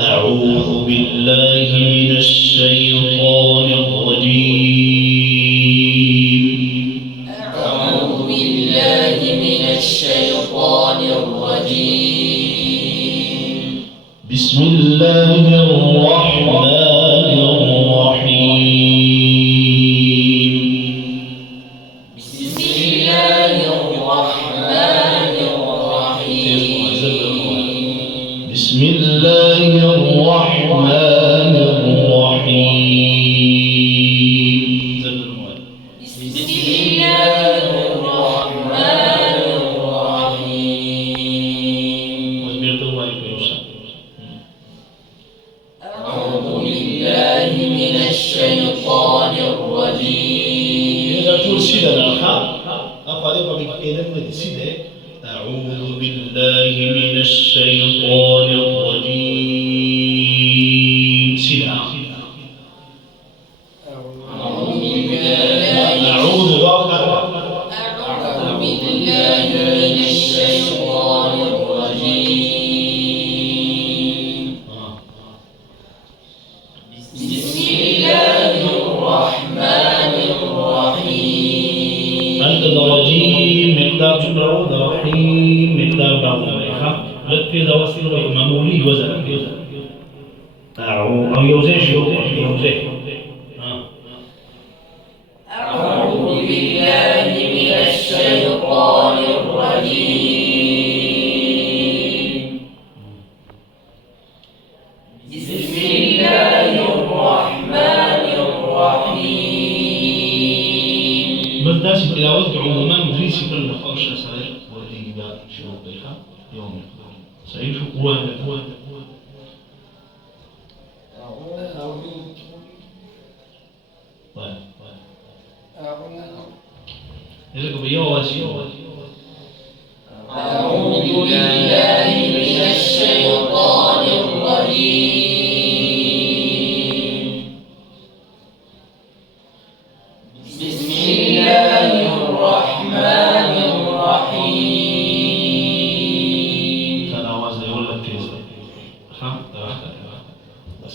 أعوذ بالله من الشيطان الرجيم. أعوذ بالله من الشيطان الرجيم. بسم الله الرحمن الرحيم. بسم الله الرحمن الرحيم. بسم الله الرحمن الرحيم. بسم الله الرحمن الرحيم. أعوذ بالله من الشيطان الرجيم. أعوذ بالله من الشيطان الرجيم. أعوذ بالله أعوذ بالله من الشيطان الرجيم. بسم الله الرحمن الرحيم. أنت رجيم مقدار شكره رحيم مقدار بعض لك في وسيلة معمولي وزن أو يوزيش أعوذ بالله من الشيطان الرجيم. بسم الله الرحمن الرحيم. بس داش تلاوت عموما في شكل نخش سريع ودي بعد شو بيها يوم سعيد شو قوة إذا كبيرة واسية أعوذ بالله من الشيطان الرجيم. بسم الله الرحمن الرحيم. تلاوز يقول لك كيف ها بس